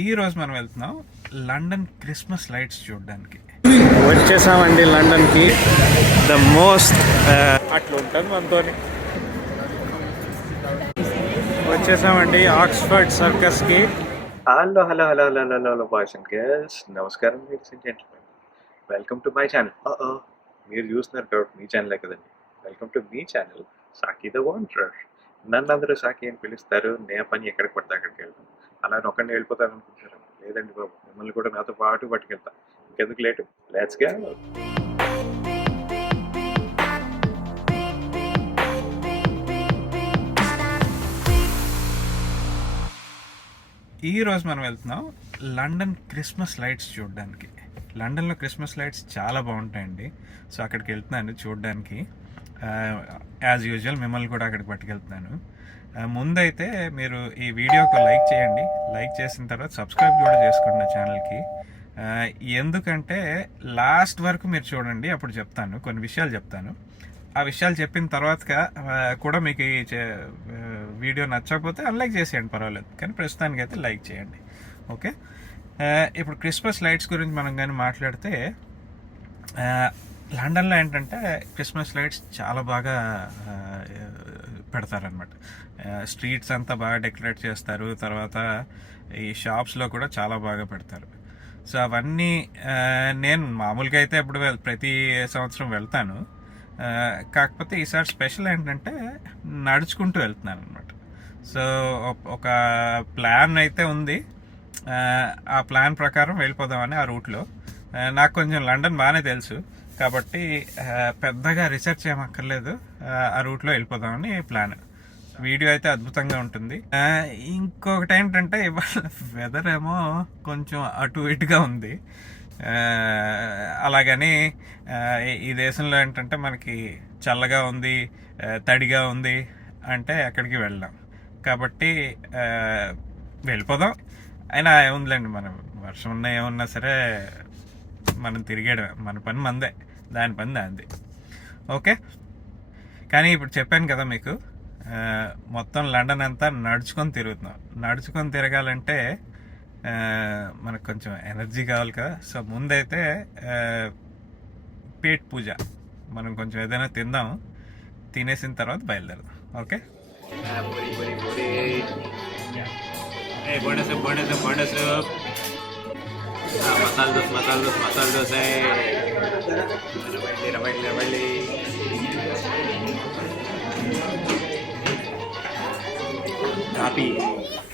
ఈ రోజు మనం వెళ్తున్నాం లండన్ క్రిస్మస్ లైట్స్ చూడడానికి. వచ్చేసామండి లండన్కి. ద మోస్ట్ అట్లా ఉంటుంది మనతో వచ్చేసామండి Oxford సర్కస్కి. Hello hello hello hello hello hello boys and girls నమస్కారం ladies and gentlemen welcome to my channel మీరు చూస్తున్నారు కాబట్టి మీ ఛానలే కదండి. వెల్కమ్ టు మీ ఛానల్ సాకి ద వాండరర్ నన్ను అందరూ సాకి అని పిలుస్తారు. నే పని ఎక్కడికి పడితే అక్కడికి వెళ్తాను. అలా ఒక్కడిని వెళ్ళిపోతాను అనుకుంటారు. లేదండి బాబు మిమ్మల్ని కూడా నాతో పాటు పట్టుకెళ్తా. ఇంకెందుకు లేటు? లేట్స్గా ఈ రోజు మనం వెళ్తున్నాం లండన్ క్రిస్మస్ లైట్స్ చూడడానికి. లండన్లో క్రిస్మస్ లైట్స్ చాలా బాగుంటాయండి. సో అక్కడికి వెళ్తున్నాను చూడడానికి. యాజ్ యూజువల్ మిమ్మల్ని కూడా అక్కడికి పట్టుకెళ్తున్నాను. ముందైతే మీరు ఈ వీడియోకి లైక్ చేయండి. లైక్ చేసిన తర్వాత సబ్స్క్రైబ్ కూడా చేసుకోండి నా ఛానల్కి. ఎందుకంటే లాస్ట్ వరకు మీరు చూడండి అప్పుడు చెప్తాను. కొన్ని విషయాలు చెప్తాను. ఆ విషయాలు చెప్పిన తర్వాత కూడా మీకు ఈ చే- వీడియో నచ్చకపోతే అన్లైక్ చేసేయండి పర్వాలేదు. కానీ ప్రస్తుతానికి అయితే లైక్ చేయండి. ఓకే? ఇప్పుడు క్రిస్మస్ లైట్స్ గురించి మనం కానీ మాట్లాడితే లండన్లో ఏంటంటే క్రిస్మస్ లైట్స్ చాలా బాగా పెడతారనమాట స్ట్రీట్స్ అంతా బాగా డెకరేట్ చేస్తారు. తర్వాత ఈ షాప్స్లో కూడా చాలా బాగా పెడతారు. సో అవన్నీ నేను మామూలుగా అయితే ఇప్పుడు ప్రతి సంవత్సరం వెళ్తాను. కాకపోతే ఈసారి స్పెషల్ ఏంటంటే నడుచుకుంటూ వెళ్తున్నాను అనమాట సో ఒక- ప్లాన్ అయితే ఉంది. ఆ, ప్లాన్ ప్రకారం వెళ్ళిపోదామని ఆ రూట్లో. నాకు కొంచెం లండన్ బాగానే తెలుసు. కాబట్టి పెద్దగా రీసెర్చ్ ఏమక్కర్లేదు. ఆ, రూట్లో వెళ్ళిపోదామని ప్లాన్ వీడియో అయితే అద్భుతంగా ఉంటుంది. ఇంకొకటి ఏంటంటే ఇవాళ వెదర్ ఏమో కొంచెం అటు ఇటుగా ఉంది. అలాగని ఈ- దేశంలో ఏంటంటే మనకి చల్లగా ఉంది తడిగా ఉంది అంటే అక్కడికి వెళ్ళాం. కాబట్టి వెళ్ళిపోదాం. అయినా ఏముందిలేండి మనం వర్షం ఉన్నా ఏమున్నా సరే మనం తిరిగాడు మన పని మందే. దాని పని దాంది ఓకే? కానీ ఇప్పుడు చెప్పాను కదా మీకు మొత్తం లండన్ అంతా నడుచుకొని తిరుగుతున్నాం. నడుచుకొని తిరగాలంటే మనకు కొంచెం ఎనర్జీ కావాలి కదా. సో ముందైతే పేట్ పూజ. మనం కొంచెం ఏదైనా తిందాం తినేసిన తర్వాత బయలుదేరదాం. Okay? Bonus bonus bonus masala dosa masala dosa masala dosa రవైలి రవైలి కాపీ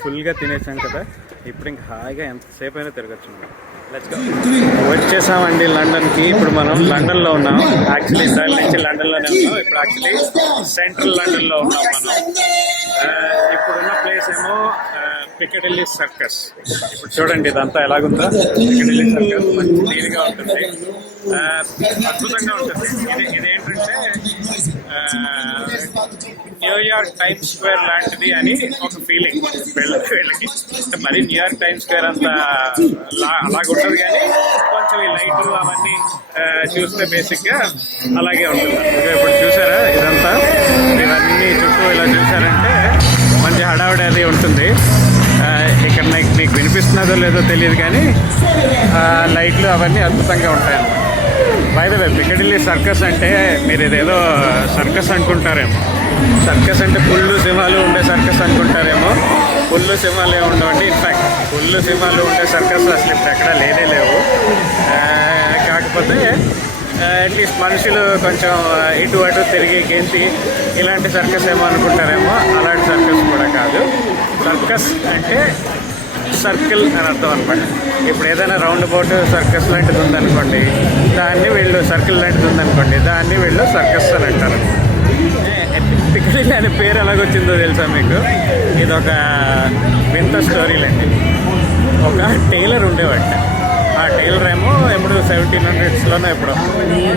ఫుల్గా తినేసాం కదా ఇప్పుడు ఇంకా హాయిగా ఎంతసేపు అయినా తిరగచ్చు. వచ్చేసామండి లండన్కి. ఇప్పుడు మనం లండన్లో ఉన్నాం. యాక్చువల్లీ ఇస్రాయల్ నుంచి లండన్లోనే ఉన్నాం. ఇప్పుడు యాక్చువల్లీ సెంట్రల్ లండన్లో ఉన్నాం మనం. ఆ, ఇప్పుడున్న ప్లేస్ ఏమో పికడిల్లీ సర్కస్. ఇప్పుడు చూడండి ఇదంతా ఎలాగుందో. పికడిల్లీ సర్కస్ మంచి క్లీన్గా ఉంటుంది. అద్భుతంగా ఉంటుంది. ఇది ఇదేంటంటే న్యూయార్క్ టైమ్ స్క్వేర్ లాంటిది అని ఒక ఫీలింగ్ వీళ్ళకి వీళ్ళకి. అంటే మరి న్యూయార్క్ టైమ్ స్క్వేర్ అంత లా- అలాగ ఉంటుంది కానీ కొంచెం ఈ లైట్లు అవన్నీ చూస్తే బేసిక్గా అలాగే ఉంటుంది. ఇప్పుడు చూసారా? ఇదంతా. ఇవన్నీ చుట్టూ ఇలా చూసారంటే మంచి హడావిడి అది ఉంటుంది. నీకు లేదో తెలియదు కానీ లైట్లు అవన్నీ అద్భుతంగా ఉంటాయి బయట ద సర్కస్ అంటే మీరు ఇదేదో సర్కస్ అనుకుంటారేమో. సర్కస్ అంటే పుల్లు సింహాలు ఉండే సర్కస్ అనుకుంటారేమో. పుల్లు సింహాలు ఏమి ఉండవండి ఇన్ఫాక్ట్ పుల్లు సింహాలు ఉండే సర్కస్ అసలు ఇప్పుడు ఎక్కడా లేనే లేవు. కాకపోతే అట్లీస్ట్ మనుషులు కొంచెం ఇటు అటు తిరిగి గెంతి ఇలాంటి సర్కస్ ఏమో అనుకుంటారేమో. అలాంటి సర్కస్ కూడా కాదు. సర్కస్ అంటే సర్కిల్ అని అర్థం అనమాట ఇప్పుడు ఏదైనా రౌండ్ బౌట్ సర్కస్ లాంటిది ఉందనుకోండి దాన్ని వీళ్ళు సర్కిల్ లాంటిది ఉందనుకోండి దాన్ని వీళ్ళు సర్కస్ అని అంటారు. పిక్నిక్ అనే పేరు ఎలాగొచ్చిందో తెలుసా మీకు? ఇది ఒక వింత స్టోరీలండి ఒక టైలర్ ఉండేవాడు ఆ టైల్ ఏమో ఎప్పుడు సెవెంటీన్ హండ్రెడ్స్లోనే ఇప్పుడు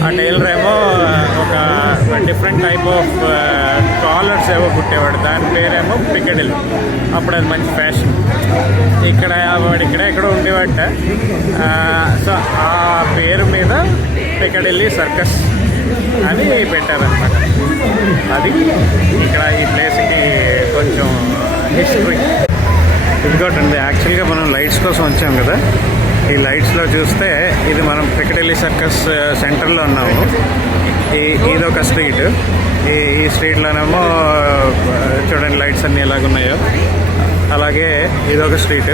ఆ టైల్ ఏమో ఒక డిఫరెంట్ టైప్ ఆఫ్ కాలర్స్ ఏవో కుట్టేవాడు. దాని పేరేమో పికెడిల్ అప్పుడు అది మంచి ఫ్యాషన్ ఇక్కడ వాడు ఇక్కడ ఎక్కడ ఉండేవాట సో ఆ పేరు మీద పికడిల్లి సర్కస్ అని పెట్టారనమాట అది ఇక్కడ ఈ ప్లేస్కి కొంచెం హిస్టరీ ఇదిగోటండి యాక్చువల్గా మనం లైట్స్ కోసం వచ్చాం కదా. ఈ లైట్స్లో చూస్తే ఇది మనం పికటెల్లి సర్కస్ సెంటర్లో ఉన్నాము. ఈ ఒక స్ట్రీట్. ఈ ఈ స్ట్రీట్లోనేమో చూడండి లైట్స్ అన్నీ ఎలాగున్నాయో. అలాగే ఇదొక స్ట్రీట్.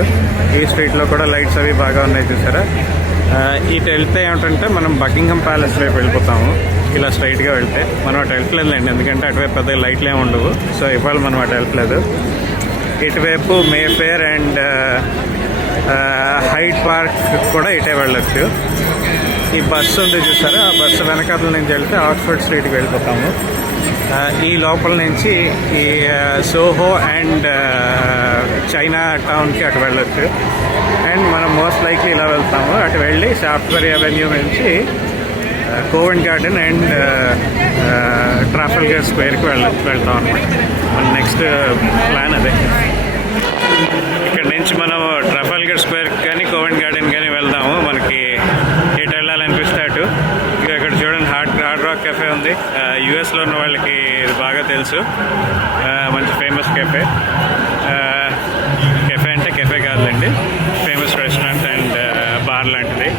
ఈ స్ట్రీట్లో కూడా లైట్స్ అవి బాగా ఉన్నాయి చూసారా? ఇటు వెళ్తే ఏమిటంటే మనం బకింగ్హమ్ ప్యాలెస్ వైపు వెళ్ళిపోతాము. ఇలా స్ట్రైట్గా వెళ్తే. మనం అటు వెళ్ళట్లేదులేండి ఎందుకంటే అటువైపు పెద్ద లైట్లు ఏమి ఉండవు. సో ఇవాళ మనం అటు వెళ్ళట్లేదు. ఇటువైపు Mayfair and Hyde park కూడా ఇటే వెళ్ళొచ్చు. ఈ బస్సు ఉంది చూసారా? ఆ బస్సు వెనకాల నుంచి వెళ్తే ఆక్స్ఫర్డ్ స్ట్రీట్కి వెళ్ళిపోతాము. ఈ లోపల నుంచి ఈ సోహో అండ్ చైనా టౌన్కి అటు వెళ్ళొచ్చు. అండ్ మనం మోస్ట్ లైక్లీ ఇలా వెళ్తాము. అటు వెళ్ళి సాఫ్ట్వేర్ అవెన్యూ నుంచి కోవెంట్ గార్డెన్ అండ్ ట్రాఫల్గర్ స్క్వేర్కి వెళ్ళ వెళ్తాం అనమాట మన నెక్స్ట్ ప్లాన్ అదే. ఇక్కడ నుంచి మనం ట్రఫాల్గర్ స్క్వేర్ కానీ కోవెంట్ గార్డెన్ కానీ వెళ్దాము. మనకి ఎటు వెళ్ళాలనిపిస్తే అటు. ఇంకా ఇక్కడ చూడండి హార్డ్ హార్డ్ రాక్ కెఫే ఉంది. యుఎస్లో ఉన్న వాళ్ళకి ఇది బాగా తెలుసు. మంచి ఫేమస్ కెఫే. కెఫే అంటే కెఫే కాదులేండి. ఫేమస్ రెస్టారెంట్ అండ్ బార్ లాంటిది.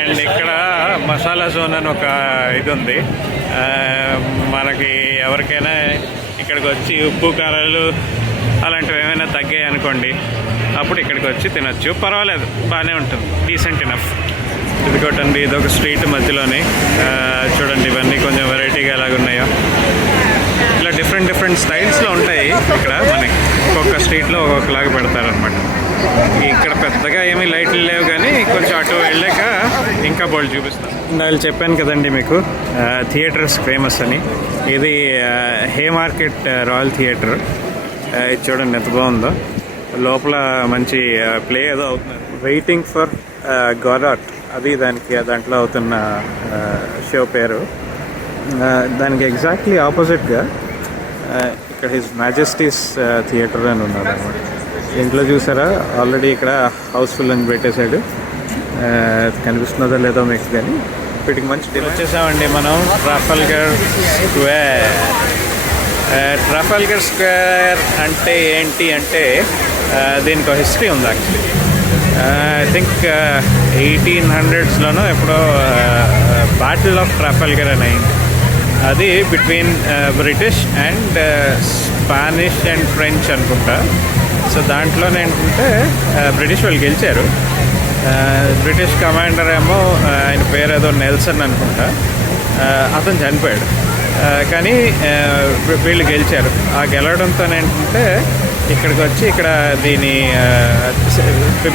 అండ్ ఇక్కడ మసాలా జోన్ అని ఒక ఇది ఉంది. మనకి ఎవరికైనా ఇక్కడికి వచ్చి ఉప్పు కారాలు అలాంటివి ఏమైనా తగ్గాయి అనుకోండి అప్పుడు ఇక్కడికి వచ్చి తినొచ్చు. పర్వాలేదు బాగానే ఉంటుంది. డీసెంట్ ఇనఫ్ ఇదిగోటండి ఇదొక స్ట్రీట్ మధ్యలోని. చూడండి ఇవన్నీ కొంచెం వెరైటీగా ఎలాగున్నాయో. ఇలా డిఫరెంట్ డిఫరెంట్ స్టైల్స్లో ఉంటాయి ఇక్కడ. మనకి ఒక్కొక్క స్ట్రీట్లో ఒక్కొక్కలాగా పెడతారనమాట ఇక్కడ పెద్దగా ఏమీ లైట్లు లేవు కానీ కొంచెం అటు వెళ్ళాక ఇంకా బోల్డ్ చూపిస్తాను వాళ్ళు చెప్పాను కదండి మీకు థియేటర్స్ ఫేమస్ అని. ఇది హే మార్కెట్ రాయల్ థియేటర్ ఇది చూడండి ఎంత బాగుందో. లోపల మంచి ప్లే ఏదో అవుతుంది. వెయిటింగ్ ఫర్ గొరాట్ అది దానికి దాంట్లో అవుతున్న షో పేరు. దానికి ఎగ్జాక్ట్లీ ఆపోజిట్గా ఇక్కడ హిజ్ మ్యాజెస్టీస్ థియేటర్ అని ఉన్నారు అనమాట. ఇంట్లో చూసారా? ఆల్రెడీ ఇక్కడ హౌస్ఫుల్ అని పెట్టేశాడు. కనిపిస్తున్నదో లేదో మీకు కానీ వీటికి మంచి వచ్చేసామండి మనం ట్రాఫల్గర్ స్క్వేర్ ట్రాఫల్గర్ స్క్వేర్ అంటే ఏంటి అంటే Uh, దీనికి హిస్టరీ ఉంది యాక్చువల్లీ ఐ థింక్ ఎయిటీన్ హండ్రెడ్స్లోనో ఎప్పుడో బ్యాటిల్ ఆఫ్ ట్రాఫల్గర్ అని అయింది. అది between British and Spanish and French అనుకుంటా. సో దాంట్లోనే ఏంటంటే బ్రిటిష్ uh, వాళ్ళు గెలిచారు. Uh, బ్రిటిష్ కమాండర్ ఏమో ఆయన పేరు ఏదో నెల్సన్ అనుకుంటా అతను చనిపోయాడు. కానీ వీళ్ళు గెలిచారు. ఆ గెలవడంతో ఏంటంటే ఇక్కడికి వచ్చి ఇక్కడ దీని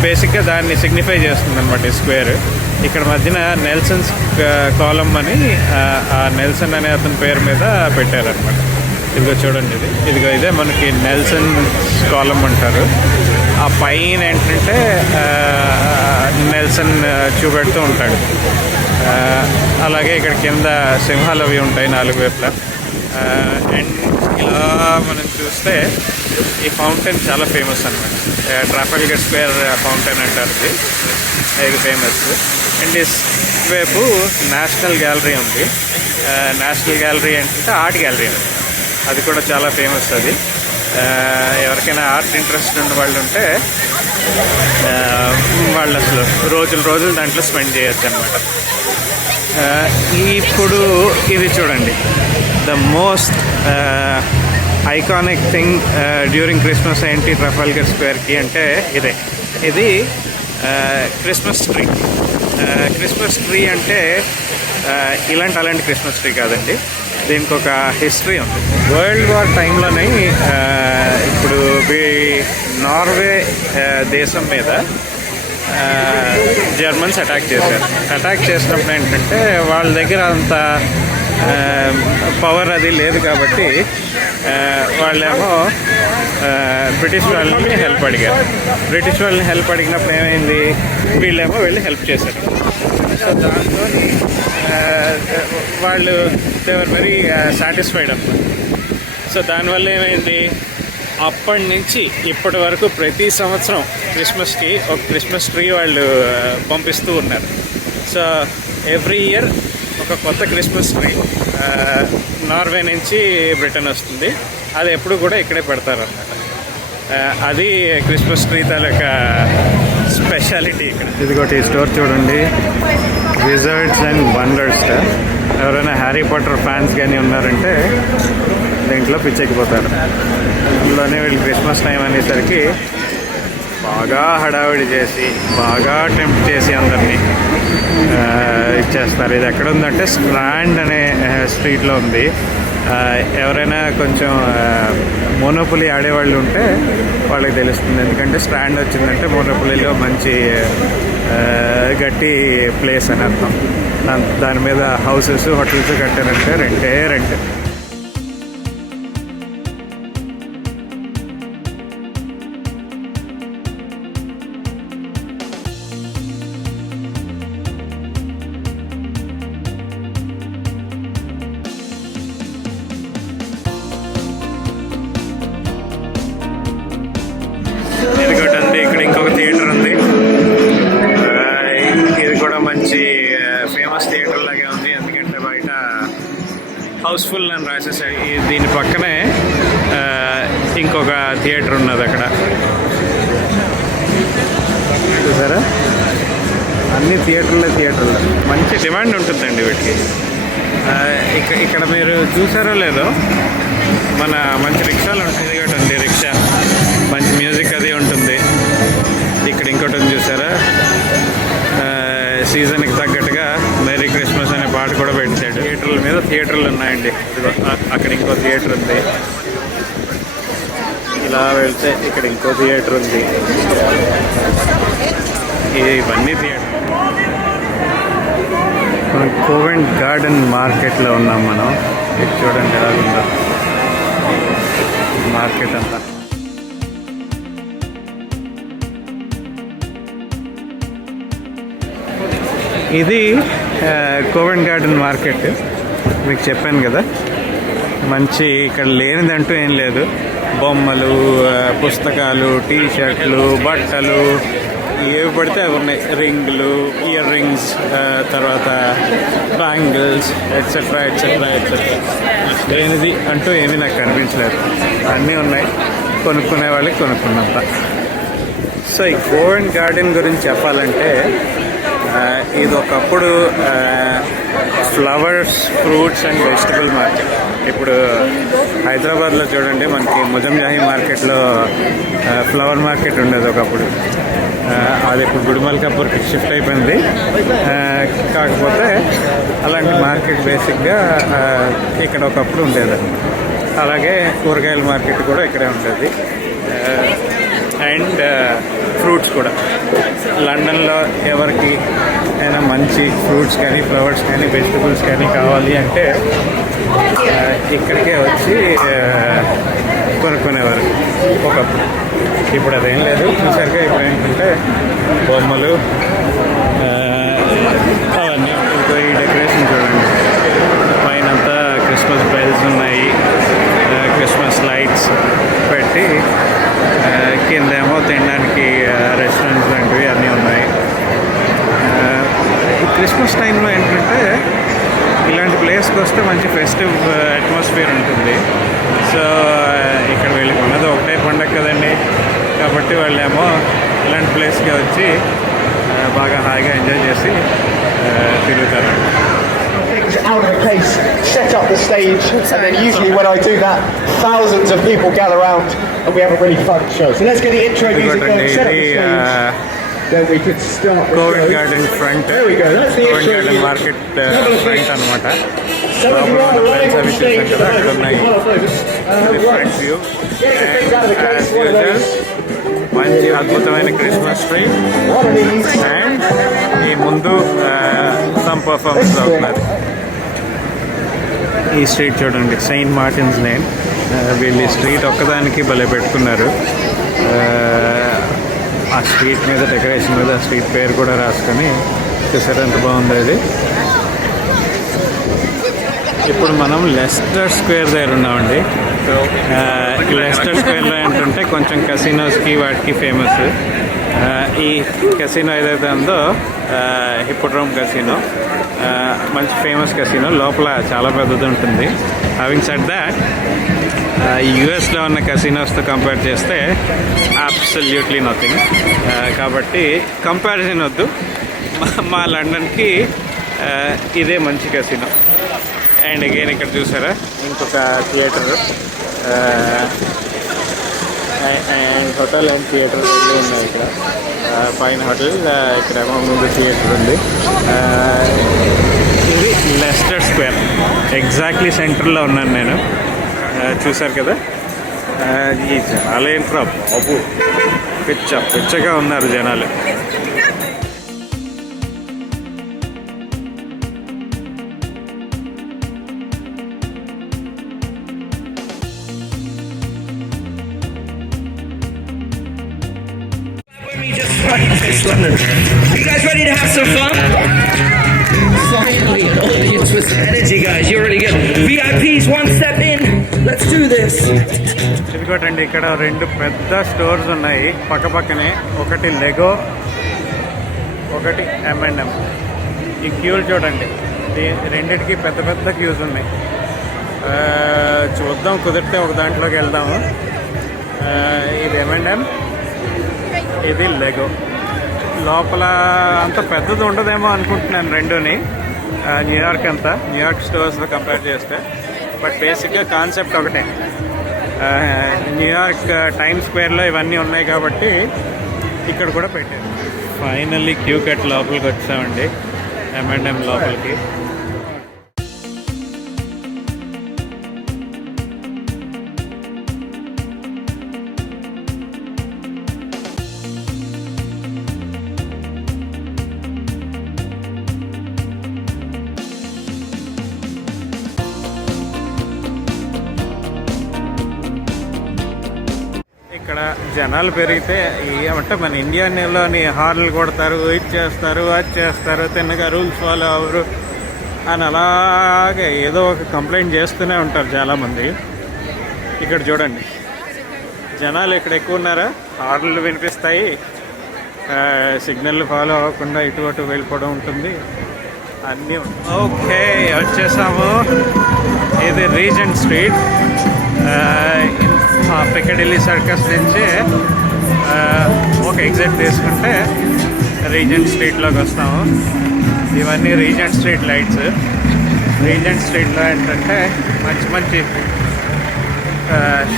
బేసిక్గా దాన్ని సిగ్నిఫై చేస్తుంది అనమాట ఈ స్క్వేర్. ఇక్కడ మధ్యన నెల్సన్స్ కాలం అని ఆ, నెల్సన్ అనే అతని పేరు మీద పెట్టారనమాట ఇదిగో చూడండి ఇది. ఇదిగో ఇదే మనకి నెల్సన్ కాలం అంటారు. ఆ పైన ఏంటంటే నెల్సన్ చూపెడుతూ ఉంటాడు. ఆ, అలాగే ఇక్కడ కింద సింహాలు అవి ఉంటాయి నాలుగు వైపులా. Uh, అండ్ ఇలా మనం చూస్తే ఈ ఫౌంటైన్ చాలా ఫేమస్ అనమాట ట్రాఫల్గర్ స్క్వేర్ ఫౌంటైన్ అంటారు ఇది. ఇది ఫేమస్ అండ్ ఈ వైపు నేషనల్ గ్యాలరీ ఉంది. Uh, నేషనల్ గ్యాలరీ అంటే ఆర్ట్ గ్యాలరీ ఉంది అది కూడా చాలా ఫేమస్ అది. Uh, ఎవరికైనా ఆర్ట్ ఇంట్రెస్ట్ ఉన్న వాళ్ళు ఉంటే వాళ్ళు అసలు రోజులు రోజులు దాంట్లో స్పెండ్ చేయొచ్చు అనమాట ఇప్పుడు ఇది చూడండి. The most iconic thing during Christmas ఏంటి? ట్రఫల్గర్ స్క్వేర్కి అంటే ఇదే. ఇది క్రిస్మస్ ట్రీ క్రిస్మస్ ట్రీ అంటే ఇలాంటి అలాంటి క్రిస్మస్ ట్రీ కాదండి. దీనికి ఒక హిస్టరీ ఉంది. వరల్డ్ వార్ టైంలోనే ఇప్పుడు నార్వే దేశం మీద జర్మన్స్ అటాక్ చేశారు. అటాక్ చేసినప్పుడు ఏంటంటే వాళ్ళ దగ్గర అంత పవర్ అది లేదు కాబట్టి వాళ్ళేమో బ్రిటిష్ వాళ్ళని హెల్ప్ అడిగారు. బ్రిటిష్ వాళ్ళని హెల్ప్ అడిగినప్పుడు ఏమైంది? వీళ్ళేమో వెళ్ళి హెల్ప్ చేశారు. సో దాంతో వాళ్ళు దేవర్ వెరీ సాటిస్ఫైడ్ అన్నమాట సో దానివల్ల ఏమైంది? అప్పటి నుంచి ఇప్పటి వరకు ప్రతి సంవత్సరం క్రిస్మస్కి ఒక క్రిస్మస్ ట్రీ వాళ్ళు పంపిస్తూ ఉన్నారు. సో ఎవ్రీ ఇయర్ ఒక కొత్త క్రిస్మస్ ట్రీ నార్వే నుంచి బ్రిటన్ వస్తుంది. అది ఎప్పుడు కూడా ఇక్కడే పెడతారు అన్నమాట అది క్రిస్మస్ ట్రీ తాలూక స్పెషాలిటీ ఇక్కడ. ఇదిగోటి ఈ స్టోర్ చూడండి. విజర్డ్స్ అండ్ వండర్స్ ఎవరైనా హ్యారీ పాటర్ ఫ్యాన్స్ కానీ ఉన్నారంటే దీంట్లో పిచ్చెక్కిపోతారు. అందులోనే వీళ్ళు క్రిస్మస్ టైం అనేసరికి బాగా హడావిడి చేసి బాగా అటెంప్ట్ చేసి అందరినీ ఇచ్చేస్తారు. ఇది ఎక్కడ ఉందంటే స్ట్రాండ్ అనే స్ట్రీట్లో ఉంది. ఎవరైనా కొంచెం మోనోపులి ఆడేవాళ్ళు ఉంటే వాళ్ళకి తెలుస్తుంది. ఎందుకంటే స్ట్రాండ్ వచ్చిందంటే మోనోపులిలో మంచి గట్టి ప్లేస్ అని అర్థం. దాని మీద హౌసెస్ హోటల్స్ కట్టారంటే రెంటే రెంట్. థియేటర్లో థియేటర్లో. మంచి డిమాండ్ ఉంటుందండి వీటికి. ఇక ఇక్కడ మీరు చూసారో లేదో మన మంచి రిక్షాలు ఉంటుంది ఇదిగోటి ఉంది రిక్షా. మంచి మ్యూజిక్ అది ఉంటుంది. ఇక్కడ ఇంకోటి ఉంది చూసారా? సీజన్కి తగ్గట్టుగా మేరీ క్రిస్మస్ అనే పాట కూడా పెట్టాడు. థియేటర్ల మీద థియేటర్లు ఉన్నాయండి. అక్కడ ఇంకో థియేటర్ ఉంది. ఇలా వెళ్తే ఇక్కడ ఇంకో థియేటర్ ఉంది. ఇవన్నీ థియేటర్ మనం కోవెంట్ గార్డెన్ మార్కెట్లో ఉన్నాం మనం. ఇది చూడండి ఎలా ఉందో మార్కెట్ అంతా. ఇది కోవెంట్ గార్డెన్ మార్కెట్. మీకు చెప్పాను కదా. మంచి ఇక్కడ లేనిదంటూ ఏం లేదు. బొమ్మలు పుస్తకాలు టీ షర్ట్లు బట్టలు ఏవి పడితే అవి ఉన్నాయి. రింగులు ఇయర్ రింగ్స్ తర్వాత బ్యాంగిల్స్ ఎట్సెట్రా ఎట్సెట్రా ఎట్సెట్రా లేనిది అంటూ ఏమీ నాకు కనిపించలేదు. అన్నీ ఉన్నాయి. కొనుక్కునే వాళ్ళకి కొనుక్కున్నంత. సో ఈ కోవెంట్ గార్డెన్ గురించి చెప్పాలంటే ఇది ఒకప్పుడు flowers fruits and vegetable market ఇప్పుడు హైదరాబాద్లో చూడండి మనకి ముజంజాహి మార్కెట్లో ఫ్లవర్ మార్కెట్ ఉండేది ఒకప్పుడు. అది ఇప్పుడు గుడిమల్ కపూర్కి షిఫ్ట్ అయిపోయింది. కాకపోతే అలాంటి మార్కెట్ బేసిక్గా ఇక్కడ ఒకప్పుడు ఉండేది. అలాగే కూరగాయల మార్కెట్ కూడా ఇక్కడే ఉండేది. అండ్ ఫ్రూట్స్ కూడా. లండన్లో ఎవరికి అయినా మంచి ఫ్రూట్స్ కానీ ఫ్లవర్స్ కానీ వెజిటబుల్స్ కానీ కావాలి అంటే ఇక్కడికే వచ్చి కొనుక్కునేవారు ఒకప్పుడు. ఇప్పుడు అదేం లేదు. చూసారుగా ఇప్పుడు ఏంటంటే బొమ్మలు అవన్నీ. ఇంకో ఈ డెకరేషన్ చూడండి. పైన అంతా క్రిస్మస్ బెల్స్ ఉన్నాయి. క్రిస్మస్ లైట్స్ పెట్టి కిందేమో తినడానికి రెస్టారెంట్స్ లాంటివి అన్నీ ఉన్నాయి. ఈ క్రిస్మస్ టైంలో ఏంటంటే ఇలాంటి ప్లేస్కి వస్తే మంచి ఫెస్టివ్ అట్మాస్ఫియర్ ఉంటుంది సో ఇక్కడ వీళ్ళకి ఉన్నది ఒకటే పండగ కదండి కాబట్టి వాళ్ళేమో ఇలాంటి ప్లేస్కి వచ్చి ఆ, బాగా హాయిగా ఎంజాయ్ చేసి ఆ, తిరుగుతారు things out of the case, set up the stage, and then usually when I do that, thousands of people gather around and we have a really fun show. So let's get the intro music ఇదిగోటండి going, set up the ఇది stage, Covent. Garden front Covent garden. Market front. అనమాట లోపల ఉన్న friends అవి చూసాం కదా అక్కడ. ఉన్నాయి. Uh, front view. మంచి అద్భుతమైన క్రిస్మస్ ట్రీ. అండ్ ఈ ముందు సమ్ పర్ఫార్మెన్స్ అవుతున్నారు ఈ స్ట్రీట్ చూడండి సెయింట్ మార్టిన్స్ లేన్ వీళ్ళు ఈ స్ట్రీట్ ఒక్కదానికి భలే పెట్టుకున్నారు ఆ, స్ట్రీట్ మీద డెకరేషన్ మీద ఆ స్ట్రీట్ పేరు కూడా రాసుకొని చూసారు ఎంత బాగుందో ఇది. ఇప్పుడు మనం లెస్టర్ స్క్వేర్ దగ్గర ఉన్నామండి. లెస్టర్ స్క్వేర్లో ఏంటంటే కొంచెం కసినోస్కి వాటికి ఫేమస్ ఈ కసినో ఏదైతే ఉందో హిప్పోడ్రోమ్ కసినో మంచి ఫేమస్ కసినో లోపల చాలా పెద్దది ఉంటుంది. హావింగ్ సెట్ దాట్ యుఎస్లో ఉన్న కసినోస్తో కంపేర్ చేస్తే అబ్సల్యూట్లీ నథింగ్ కాబట్టి కంపారిజన్ వద్దు. మా- మా లండన్కి ఇదే మంచి కసినో అండ్ అగైన్ ఇక్కడ చూసారా? ఇంకొక theatre and hotel and theatre రెండు ఉన్నాయి ఇక్కడ. పైన హోటల్ ఇక్కడేమో ముందు థియేటర్ ఉంది. ఆ, ఇది లెస్టర్ స్క్వేర్. ఎగ్జాక్ట్లీ సెంటర్లో ఉన్నాను నేను. చూశారు కదా? ఆ, ఈ జనాలు ఏంట్రా బాబు? పిచ్చ పిచ్చగా ఉన్నారు జనాలు. You guys ready to have some fun? Finally, all the with energy, guys. You're really good. VIPs, one step in. Let's do this. ఇదిగోటండి ఇక్కడ రెండు పెద్ద స్టోర్స్ ఉన్నాయి పక్క పక్కనే ఒకటి లెగో ఒకటి ఎంఎండ్ఎం ఈ క్యూలు చూడండి దీ- రెండిటికి పెద్ద పెద్ద క్యూస్ ఉన్నాయి చూద్దాం కుదిరితే ఒక దాంట్లోకి వెళ్దాము ఇది ఎంఎండ్ఎం ఇది లెగో లోపల అంత పెద్దది ఉండదేమో అనుకుంటున్నాను రెండుని. న్యూయార్క్ అంతా. న్యూయార్క్ స్టోర్స్తో కంపేర్ చేస్తే. బట్ బేసిక్గా కాన్సెప్ట్ ఒకటే. న్యూయార్క్ టైమ్ స్క్వేర్లో ఇవన్నీ ఉన్నాయి కాబట్టి ఇక్కడ కూడా పెట్టారు. ఫైనల్లీ క్యూ కట్ లోపలికి వచ్చామండి. ఎంఎండ్ఎం లోపలికి. ఇక్కడ జనాలు పెరిగితే ఏమంటే మన ఇండియాలోని హార్న్లు కొడతారు ఇది చేస్తారు అది చేస్తారు తిన్నగా రూల్స్ ఫాలో అవ్వరు అని అలాగే ఏదో ఒక కంప్లైంట్ చేస్తూనే ఉంటారు చాలామంది. ఇక్కడ చూడండి. జనాలు ఇక్కడ ఎక్కువ ఉన్నారా? హార్న్లు వినిపిస్తాయి. సిగ్నల్ ఫాలో అవ్వకుండా ఇటు అటు వెళ్ళిపోవడం ఉంటుంది. అన్నీ ఓకే వచ్చేసాము. ఇది రీజెంట్ స్ట్రీట్. పికడిల్లీ సర్కస్ నుంచి ఒక ఎగ్జిట్ తీసుకుంటే రీజెంట్ స్ట్రీట్లోకి వస్తాము. ఇవన్నీ రీజెంట్ స్ట్రీట్ లైట్స్ రీజెంట్ స్ట్రీట్లో ఏంటంటే మంచి మంచి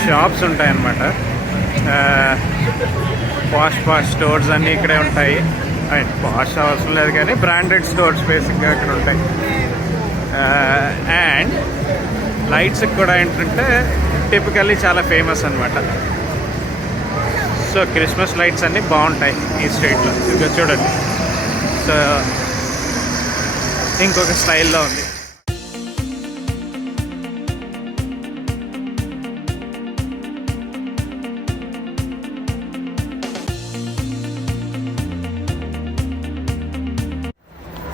షాప్స్ ఉంటాయన్నమాట. పాష్ పాష్ స్టోర్స్ అన్నీ ఇక్కడే ఉంటాయి. అండ్ పాష్ అవసరం లేదు కానీ బ్రాండెడ్ స్టోర్స్ బేసిక్గా ఇక్కడ ఉంటాయి. అండ్ లైట్స్ కూడా ఏంటంటే టిపికల్లీ చాలా ఫేమస్ అనమాట సో క్రిస్మస్ లైట్స్ అన్నీ బాగుంటాయి ఈ స్ట్రీట్లో ఇక చూడండి. సో ఇంకొక స్టైల్లో ఉంది.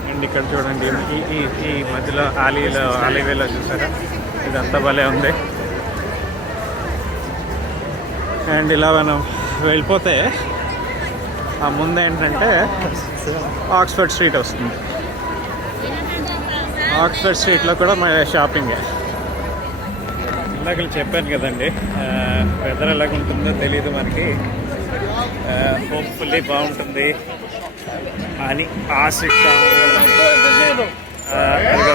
అండ్ ఇక్కడ చూడండి ఈ ఈ ఈ మధ్యలో ఆలీలో ఆలీవేలో చూసారా? ఇదంతా భలే ఉంది. అండ్ ఇలా మనం వెళ్ళిపోతే ఆ ముందు ఏంటంటే ఆక్స్ఫర్డ్ స్ట్రీట్ వస్తుంది. ఆక్స్ఫర్డ్ స్ట్రీట్లో కూడా మన షాపింగ్ ఇందాక చెప్పాను కదండి వెదర్ ఎలాగ ఉంటుందో తెలియదు మనకి. హోప్ఫుల్లీ బాగుంటుంది. అని ఆశిస్తాము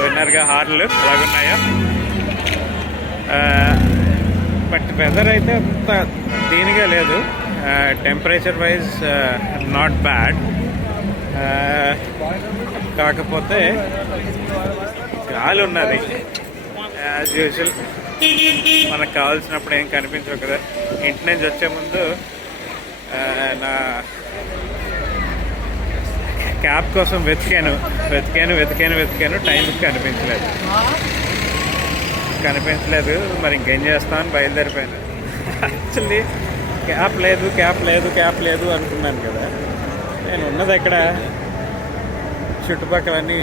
విన్నర్గా హార్లు ఎలాగున్నాయో. బట్ వెదర్ అయితే అంత దీనిగా లేదు. టెంపరేచర్ వైజ్ నాట్ బ్యాడ్ కాకపోతే గాలి ఉన్నది యాజ్ యూజువల్ మనకు కావాల్సినప్పుడు ఏం కనిపించవు కదా. ఇంటి నుంచి వచ్చే ముందు నా క్యాబ్ కోసం వెతికాను. వెతికాను వెతికాను వెతికాను టైంకి కనిపించలేదు. కనిపించలేదు. మరి ఇంకేం చేస్తామని బయలుదేరిపోయాను. యాక్చువల్లీ క్యాప్ లేదు క్యాప్ లేదు క్యాప్ లేదు అనుకున్నాను కదా. నేను ఉన్నది ఎక్కడ? చుట్టుపక్కలన్నీ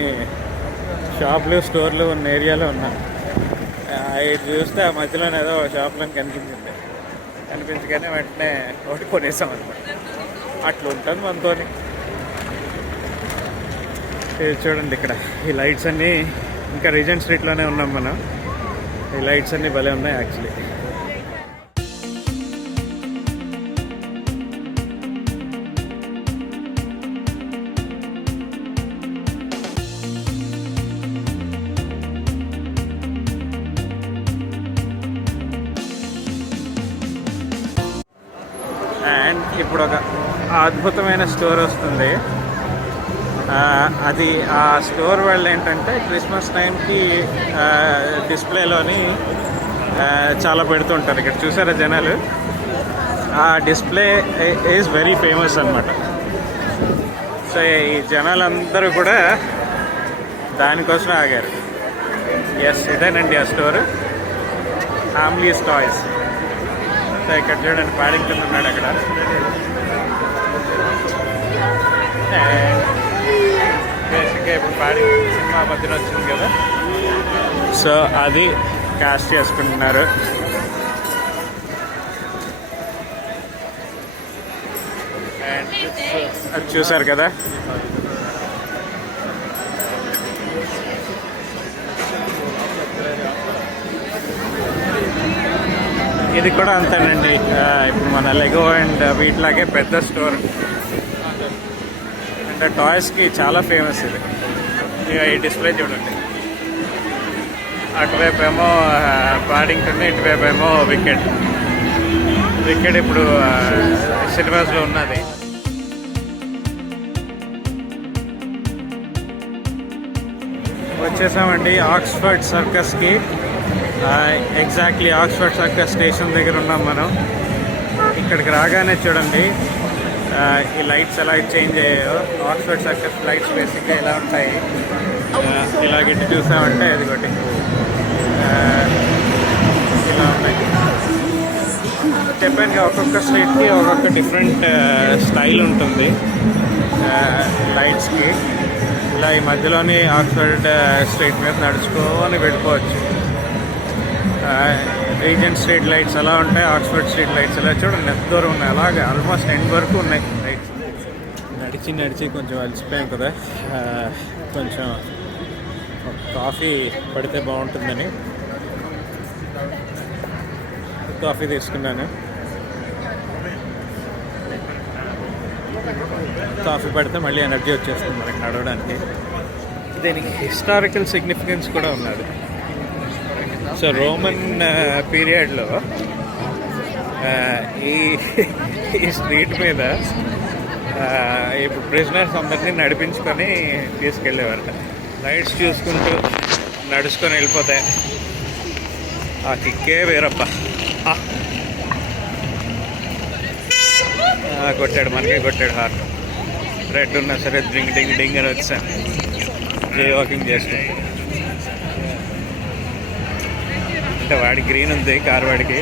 షాపులు స్టోర్లు ఉన్న ఏరియాలో ఉన్నాను. అవి చూస్తే ఆ మధ్యలో ఏదో షాప్లో కనిపించింది. కనిపించగానే వెంటనే ఒకటి కొనేసాం అనమాట అట్లా ఉంటుంది మనతోని. ఇది చూడండి ఇక్కడ. ఈ లైట్స్ అన్నీ ఇంకా రీజెంట్ స్ట్రీట్లోనే ఉన్నాం మనం. ఈ లైట్స్ అన్నీ భలే ఉన్నాయి యాక్చువల్లీ అండ్ ఇప్పుడు ఒక అద్భుతమైన స్టోర్ వస్తుంది. అది ఆ స్టోర్ వాళ్ళు ఏంటంటే క్రిస్మస్ టైంకి డిస్ప్లేలోని చాలా పెడుతుంటారు ఇక్కడ. చూసారా జనాలు? ఆ డిస్ప్లే ఈజ్ వెరీ ఫేమస్ అనమాట సో ఈ జనాలందరూ కూడా దానికోసం ఆగారు. ఎస్ ఇదేనండి ఆ స్టోరు. ఫ్యామిలీస్ టాయ్స్ సో ఇక్కడ చూడండి పాడింగ్టన్ ఉన్నాడు అక్కడ. బేసిక్గా ఇప్పుడు పాడి సినిమా మధ్యన వచ్చింది కదా? సో అది కాస్ట్ చేసుకుంటున్నారు. అది చూసారు కదా? ఇది కూడా అంతేనండి. ఇప్పుడు మన లెగో అండ్ వీటిలాగే పెద్ద స్టోర్ అంటే టాయ్స్కి చాలా ఫేమస్ ఇది. ఈ డిస్ప్లే చూడండి. అటువైపు ఏమో పాడింగ్టన్ ఇటువైపు ఏమో వికెట్ వికెట్ ఇప్పుడు సినిమాస్లో ఉన్నది. వచ్చేసామండి ఆక్స్ఫర్డ్ సర్కస్కి ఎగ్జాక్ట్లీ ఆక్స్ఫర్డ్ సర్కస్ స్టేషన్ దగ్గర ఉన్నాం మనం. ఇక్కడికి రాగానే చూడండి ఈ లైట్స్ ఎలా చేంజ్ అయ్యాయో. ఆక్స్ఫర్డ్ సర్కస్ లైట్స్ బేసిక్గా ఎలా ఉంటాయి? ఇలా గిట్టి చూసామంటే ఇది ఒకటి ఇలా ఉన్నాయి. చెప్పాను ఒక్కొక్క స్ట్రీట్కి ఒక్కొక్క డిఫరెంట్ స్టైల్ ఉంటుంది. లైట్స్కి ఇలా ఈ మధ్యలోని ఆక్స్ఫర్డ్ స్ట్రీట్ మీద నడుచుకొని వెళ్ళిపోవచ్చు. రీజెంట్ స్ట్రీట్ లైట్స్ ఎలా ఉంటాయి? ఆక్స్ఫర్డ్ స్ట్రీట్ లైట్స్ ఎలా? చూడండి ఎంత దూరం ఉన్నాయి. అలాగే ఆల్మోస్ట్ ఎండ్ వరకు ఉన్నాయి లైట్స్ నడిచి నడిచి కొంచెం అలసిపోయాం కదా. కొంచెం కాఫీ పడితే బాగుంటుందని. కాఫీ తీసుకున్నాను. కాఫీ పడితే మళ్ళీ ఎనర్జీ వచ్చేస్తుంది మనకి నడవడానికి. దీనికి హిస్టారికల్ సిగ్నిఫికెన్స్ కూడా ఉన్నది సో రోమన్ పీరియడ్లో ఈ ఈ స్ట్రీట్ మీద ఇప్పుడు ప్రిజనర్స్ అందరినీ నడిపించుకొని తీసుకెళ్ళేవారు లైట్స్ చూసుకుంటూ నడుచుకొని వెళ్ళిపోతే ఆ కిక్కే వేరప్ప. కొట్టాడు మనకే కొట్టాడు హార్ట్ రెడ్ ఉన్నా సరే డింగ్ డింగ్ డింగ్ అని వచ్చాను జే వాకింగ్ చేసుకుంటూ అంటే వాడి గ్రీన్ ఉంది కార్ వాడికి.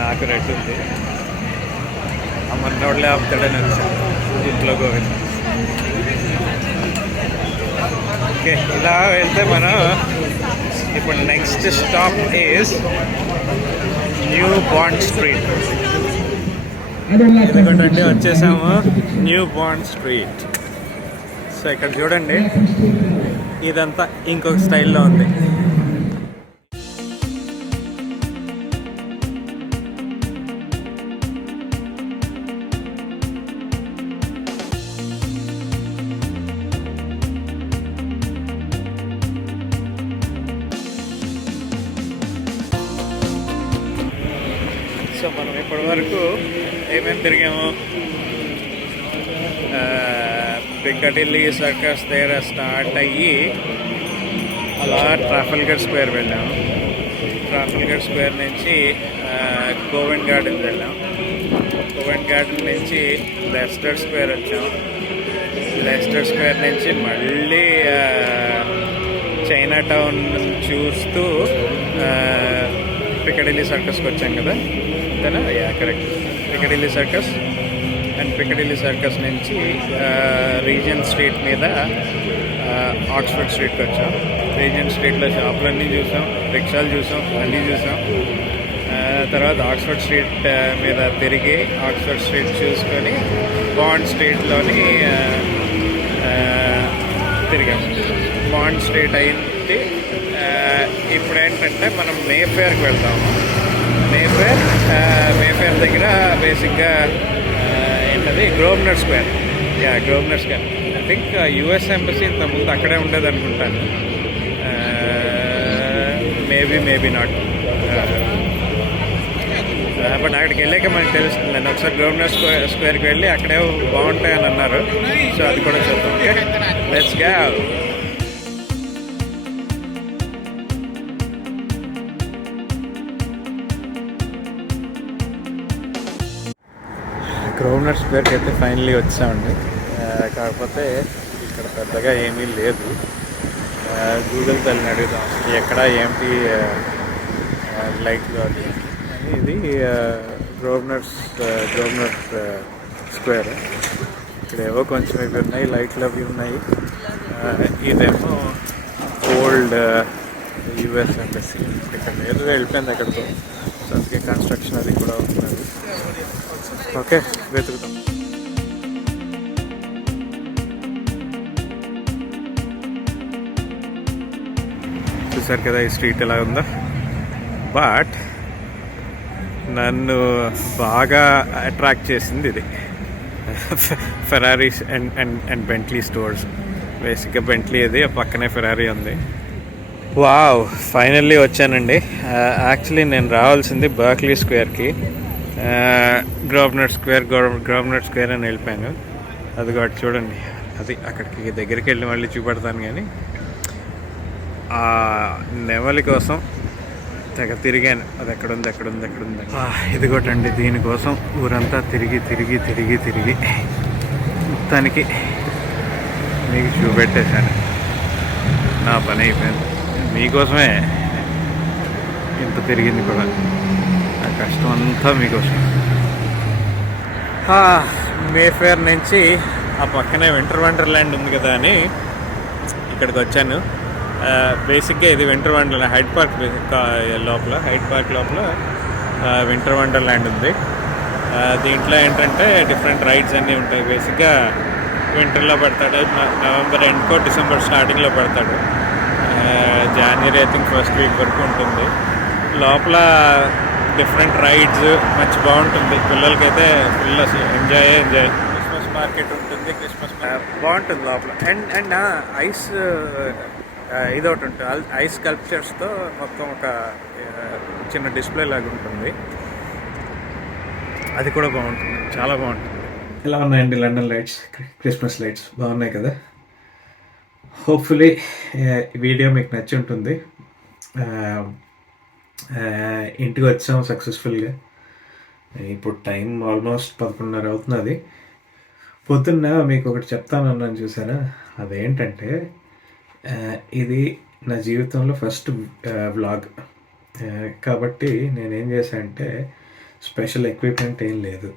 నాకు రెడ్ ఉంది. అమ్మన్నోళ్ళే ఆపుతాడని వచ్చాను ఇంట్లో గోవింద్ ఓకే ఇలా వెళ్తే మనం ఇప్పుడు next stop is New Bond Street ఎందుకంటే వచ్చేసాము న్యూ బాండ్ స్ట్రీట్ సో ఇక్కడ చూడండి. ఇదంతా ఇంకొక స్టైల్లో ఉంది. పిక్కటిల్లి సర్కస్ దగ్గర స్టార్ట్ అయ్యి అలా ట్రాఫల్గర్ స్క్వేర్ వెళ్ళాము ట్రాఫల్గర్ స్క్వేర్ నుంచి కోవెన్ గార్డెన్ వెళ్ళాం. కోవెన్ గార్డెన్ నుంచి లెస్టర్ స్క్వేర్ వచ్చాం. లెస్టర్ స్క్వేర్ నుంచి మళ్ళీ చైనా టౌన్ చూస్తూ పికడిల్లీ సర్కస్కి వచ్చాం కదా? అంతేనా? Yeah correct Piccadilly circus. Piccadilly circus నుంచి రీజన్ స్ట్రీట్ మీద ఆక్స్ఫర్డ్ స్ట్రీట్కి వచ్చాం. రీజన్ స్ట్రీట్లో షాపులన్నీ చూసాం రిక్షాలు చూసాం అన్నీ చూసాం. తర్వాత ఆక్స్ఫర్డ్ స్ట్రీట్ మీద తిరిగి ఆక్స్ఫర్డ్ స్ట్రీట్ చూసుకొని బాండ్ స్ట్రీట్లోని తిరిగాం. తిరిగాము బాండ్ స్ట్రీట్ అయింది. ఇప్పుడు ఏంటంటే మనం మేఫేర్కి వెళ్తాము. మేఫేర్ మేఫేర్ దగ్గర బేసిక్గా అది Grosvenor Square. Yeah Grosvenor Square. I think US embassy ఇంత ముందు అక్కడే ఉండేది అనుకుంటాను మేబీ మేబీ నాట్ బట్ అక్కడికి వెళ్ళాక మనకు తెలుస్తుంది. నేను ఒకసారి గవర్నర్ స్క్వేర్ స్క్వేర్కి వెళ్ళి అక్కడే బాగుంటాయని అన్నారు. సో అది కూడా చూద్దాం. ఓకే లెట్స్గా గ్రౌండర్ స్క్వేర్కి అయితే ఫైనలీ వచ్చామండి. కాకపోతే ఇక్కడ పెద్దగా ఏమీ లేదు. గూగుల్ తల్లిని అడుగుదాం. ఎక్కడ ఏంటి లైట్లు అది అని ఇది గ్రోవ్నర్స్ గ్రోవ్నర్ స్క్వేర్ ఇక్కడ ఏవో కొంచెం ఇవి ఉన్నాయి లైట్లు అవి ఉన్నాయి. ఇదేమో ఓల్డ్ యుఎస్ ఎంబసీ ఇక్కడ లేదు వెళ్ళిపోయింది అక్కడితో సో అందుకే కన్స్ట్రక్షన్ అది కూడా అవుతున్నది. ఓకే వెతుకుతాం. చూసారు కదా ఈ స్ట్రీట్ ఎలా ఉందో? బట్ నన్ను బాగా అట్రాక్ట్ చేసింది ఇది. Ferraris and and and Bentley stores బేసిక్గా బెంట్లీ ఇది పక్కనే ఫెరారీ ఉంది. వావ్ ఫైనల్లీ వచ్చానండి. Uh, యాక్చువల్లీ నేను రావాల్సింది బర్క్లీ స్క్వేర్కి గ్రోవ్నర్ స్క్వేర్ గ్రోవ్నర్ స్క్వేర్ అని వెళ్ళిపోయాను. అది కాబట్టి చూడండి. అది అక్కడికి దగ్గరికి వెళ్ళి మళ్ళీ చూపెడతాను కానీ ఆ నెమలి కోసం తెగ తిరిగాను. అది ఎక్కడుంది ఎక్కడుంది ఎక్కడుంది ఆ, ఇది దీనికోసం ఊరంతా తిరిగి తిరిగి తిరిగి తిరిగి మొత్తానికి మీకు చూపెట్టేశాను. నా పని అయిపోయింది. మీకోసమే ఇంత తిరిగింది కూడా. ఆ కష్టం అంతా మీకోసం మేఫేర్ నుంచి ఆ పక్కనే వింటర్ వండర్ల్యాండ్ ఉంది కదా అని ఇక్కడికి వచ్చాను. బేసిక్గా ఇది వింటర్ వండర్ల్యాండ్ హైడ్ పార్క్ లోపల హైడ్ పార్క్ లోపల వింటర్ వండర్ల్యాండ్ ఉంది. దీంట్లో ఏంటంటే డిఫరెంట్ రైడ్స్ అన్నీ ఉంటాయి. బేసిక్గా వింటర్లో పెడతాడు నవంబర్ ఎండ్కో డిసెంబర్ స్టార్టింగ్లో పెడతాడు. జనవరి ఐ థింక్ ఫస్ట్ వీక్ వరకు ఉంటుంది. లోపల డిఫరెంట్ రైడ్స్ మంచి బాగుంటుంది. పిల్లలకైతే ఫుల్ అసలు ఎంజాయ్ ఎంజాయ్ క్రిస్మస్ మార్కెట్ ఉంటుంది క్రిస్మస్ బాగుంటుంది లోపల. అండ్ అండ్ ఐస్ ఇది ఒకటి ఉంటుంది. ఐస్ స్కల్ప్చర్స్తో మొత్తం ఒక ఆ, చిన్న డిస్ప్లే లాగా ఉంటుంది. అది కూడా బాగుంటుంది. చాలా బాగుంటుంది. ఎలా ఉన్నాయండి లండన్ లైట్స్ క్రిస్మస్ లైట్స్ బాగున్నాయి కదా? హోప్ఫుల్లీ వీడియో మీకు నచ్చి ఉంటుంది. ఆ, ఇంటికి వచ్చాము సక్సెస్ఫుల్గా ఇప్పుడు టైం ఆల్మోస్ట్ పదకొండున్నర అవుతున్నది. పొద్దున్న మీకు ఒకటి చెప్తానన్నాను చూసారా? అదేంటంటే ఇది నా జీవితంలో ఫస్ట్ వ్లాగ్ కాబట్టి నేనేం చేశానంటే స్పెషల్ ఎక్విప్మెంట్ ఏం లేదు.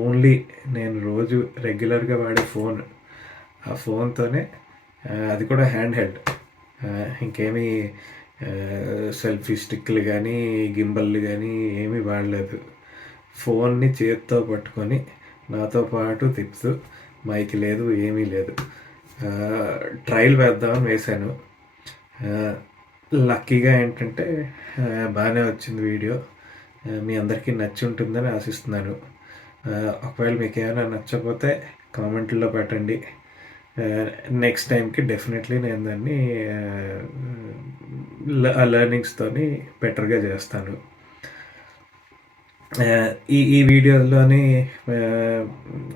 ఓన్లీ నేను రోజు రెగ్యులర్గా వాడే ఫోన్ ఆ ఫోన్తోనే అది కూడా హ్యాండ్ హెల్డ్ ఇంకేమీ సెల్ఫీ స్టిక్లు కానీ గింబల్లు కానీ ఏమీ వాడలేదు. ఫోన్ని చేత్తో పట్టుకొని నాతో పాటు తిప్పుతూ మైక్ లేదు ఏమీ లేదు. ట్రయల్ వేద్దామని వేశాను. లక్కీగా ఏంటంటే బాగానే వచ్చింది వీడియో. మీ అందరికీ నచ్చి ఉంటుందని ఆశిస్తున్నాను. ఒకవేళ మీకు ఏమైనా నచ్చకపోతే కామెంట్లో పెట్టండి. నెక్స్ట్ టైంకి డెఫినెట్లీ నేను దాన్ని uh, లెర్నింగ్స్తోని బెటర్గా చేస్తాను. Uh, ఈ ఈ వీడియోలోని uh,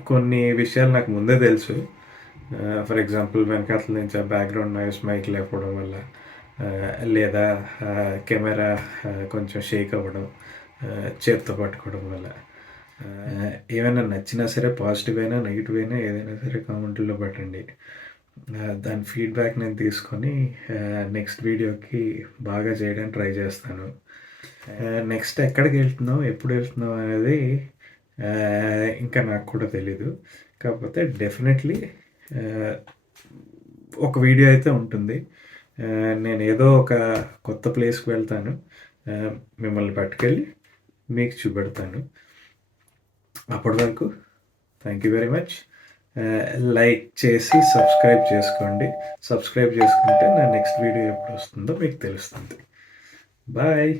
కొన్ని విషయాలు నాకు ముందే తెలుసు. ఫర్ ఎగ్జాంపుల్ వెనకాతల నుంచి ఆ బ్యాక్గ్రౌండ్ నాయిస్ మైక్ లేకపోవడం వల్ల లేదా కెమెరా కొంచెం షేక్ అవ్వడం చేతితో చేత్తో పట్టుకోవడం వల్ల. ఏమైనా నచ్చినా సరే పాజిటివ్ అయినా నెగిటివ్ అయినా ఏదైనా సరే కామెంట్లో పెట్టండి. దాని ఫీడ్బ్యాక్ నేను తీసుకొని నెక్స్ట్ వీడియోకి బాగా చేయడానికి ట్రై చేస్తాను. నెక్స్ట్ ఎక్కడికి వెళ్తున్నాం ఎప్పుడు వెళ్తున్నాం అనేది ఇంకా నాకు కూడా తెలీదు. కాకపోతే డెఫినెట్లీ ఒక వీడియో అయితే ఉంటుంది. నేను ఏదో ఒక కొత్త ప్లేస్కి వెళ్తాను. మిమ్మల్ని పట్టుకెళ్ళి మీకు చూపెడతాను. అప్పటి వరకు. Thank you very much like చేసి సబ్స్క్రైబ్ చేసుకోండి. సబ్స్క్రైబ్ చేసుకుంటే నా నెక్స్ట్ వీడియో ఎప్పుడు వస్తుందో మీకు తెలుస్తుంది. బాయ్